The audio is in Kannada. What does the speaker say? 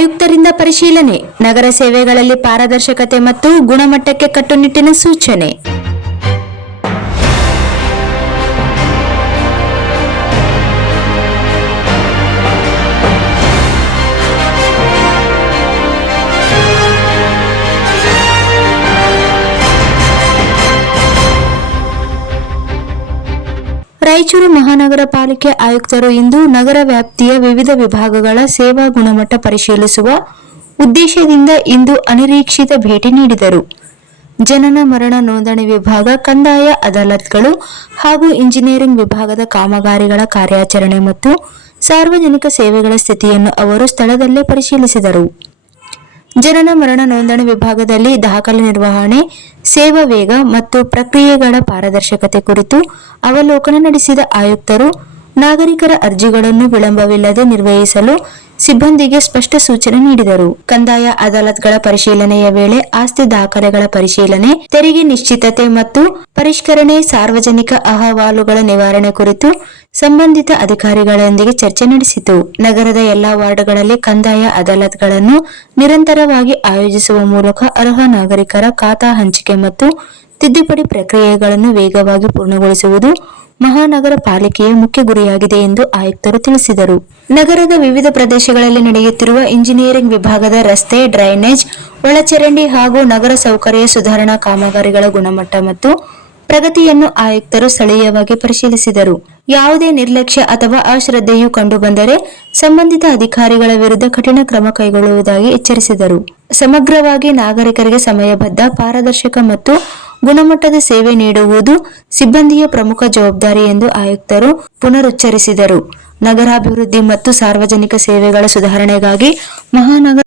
ಆಯುಕ್ತರಿಂದ ಪರಿಶೀಲನೆ. ನಗರ ಸೇವೆಗಳಲ್ಲಿ ಪಾರದರ್ಶಕತೆ ಮತ್ತು ಗುಣಮಟ್ಟಕ್ಕೆ ಕಟ್ಟುನಿಟ್ಟಿನ ಸೂಚನೆ. ರಾಯಚೂರು ಮಹಾನಗರ ಪಾಲಿಕೆ ಆಯುಕ್ತರು ಇಂದು ನಗರ ವ್ಯಾಪ್ತಿಯ ವಿವಿಧ ವಿಭಾಗಗಳ ಸೇವಾ ಗುಣಮಟ್ಟ ಪರಿಶೀಲಿಸುವ ಉದ್ದೇಶದಿಂದ ಇಂದು ಅನಿರೀಕ್ಷಿತ ಭೇಟಿ ನೀಡಿದರು. ಜನನ ಮರಣ ನೋಂದಣಿ ವಿಭಾಗ, ಕಂದಾಯ ಅದಾಲತ್ಗಳು ಹಾಗೂ ಇಂಜಿನಿಯರಿಂಗ್ ವಿಭಾಗದ ಕಾಮಗಾರಿಗಳ ಕಾರ್ಯಾಚರಣೆ ಮತ್ತು ಸಾರ್ವಜನಿಕ ಸೇವೆಗಳ ಸ್ಥಿತಿಯನ್ನು ಅವರು ಸ್ಥಳದಲ್ಲೇ ಪರಿಶೀಲಿಸಿದರು. ಜನನ ಮರಣ ನೋಂದಣಿ ವಿಭಾಗದಲ್ಲಿ ದಾಖಲೆ ನಿರ್ವಹಣೆ, ಸೇವಾ ವೇಗ ಮತ್ತು ಪ್ರಕ್ರಿಯೆಗಳ ಪಾರದರ್ಶಕತೆ ಕುರಿತು ಅವಲೋಕನ ನಡೆಸಿದ ಆಯುಕ್ತರು ನಾಗರಿಕರ ಅರ್ಜಿಗಳನ್ನು ವಿಳಂಬವಿಲ್ಲದೆ ನಿರ್ವಹಿಸಲು ಸಿಬ್ಬಂದಿಗೆ ಸ್ಪಷ್ಟ ಸೂಚನೆ ನೀಡಿದರು. ಕಂದಾಯ ಅದಾಲತ್ಗಳ ಪರಿಶೀಲನೆಯ ವೇಳೆ ಆಸ್ತಿ ದಾಖಲೆಗಳ ಪರಿಶೀಲನೆ, ತೆರಿಗೆ ನಿಶ್ಚಿತತೆ ಮತ್ತು ಪರಿಷ್ಕರಣೆ ಸಾರ್ವಜನಿಕ ಅಹವಾಲುಗಳ ನಿವಾರಣೆ ಕುರಿತು ಸಂಬಂಧಿತ ಅಧಿಕಾರಿಗಳೊಂದಿಗೆ ಚರ್ಚೆ ನಡೆಸಿತು. ನಗರದ ಎಲ್ಲಾ ವಾರ್ಡ್ಗಳಲ್ಲಿ ಕಂದಾಯ ಅದಾಲತ್ಗಳನ್ನು ನಿರಂತರವಾಗಿ ಆಯೋಜಿಸುವ ಮೂಲಕ ಅರ್ಹ ನಾಗರಿಕರ ಖಾತಾ ಹಂಚಿಕೆ ಮತ್ತು ತಿದ್ದುಪಡಿ ಪ್ರಕ್ರಿಯೆಗಳನ್ನು ವೇಗವಾಗಿ ಪೂರ್ಣಗೊಳಿಸುವುದು ಮಹಾನಗರ ಪಾಲಿಕೆಯ ಮುಖ್ಯ ಗುರಿಯಾಗಿದೆ ಎಂದು ಆಯುಕ್ತರು ತಿಳಿಸಿದರು. ನಗರದ ವಿವಿಧ ಪ್ರದೇಶಗಳಲ್ಲಿ ನಡೆಯುತ್ತಿರುವ ಇಂಜಿನಿಯರಿಂಗ್ ವಿಭಾಗದ ರಸ್ತೆ, ಡ್ರೈನೇಜ್, ಒಳಚರಂಡಿ ಹಾಗೂ ನಗರ ಸೌಕರ್ಯ ಸುಧಾರಣಾ ಕಾಮಗಾರಿಗಳ ಗುಣಮಟ್ಟ ಮತ್ತು ಪ್ರಗತಿಯನ್ನು ಆಯುಕ್ತರು ಸ್ಥಳೀಯವಾಗಿ ಪರಿಶೀಲಿಸಿದರು. ಯಾವುದೇ ನಿರ್ಲಕ್ಷ್ಯ ಅಥವಾ ಅಶ್ರದ್ಧೆಯು ಕಂಡುಬಂದರೆ ಸಂಬಂಧಿತ ಅಧಿಕಾರಿಗಳ ವಿರುದ್ಧ ಕಠಿಣ ಕ್ರಮ ಕೈಗೊಳ್ಳುವುದಾಗಿ ಎಚ್ಚರಿಸಿದರು. ಸಮಗ್ರವಾಗಿ ನಾಗರಿಕರಿಗೆ ಸಮಯಬದ್ಧ, ಪಾರದರ್ಶಕ ಮತ್ತು ಗುಣಮಟ್ಟದ ಸೇವೆ ನೀಡುವುದು ಸಿಬ್ಬಂದಿಯ ಪ್ರಮುಖ ಜವಾಬ್ದಾರಿ ಎಂದು ಆಯುಕ್ತರು ಪುನರುಚ್ಚರಿಸಿದರು. ನಗರಾಭಿವೃದ್ಧಿ ಮತ್ತು ಸಾರ್ವಜನಿಕ ಸೇವೆಗಳ ಸುಧಾರಣೆಗಾಗಿ ಮಹಾನಗರ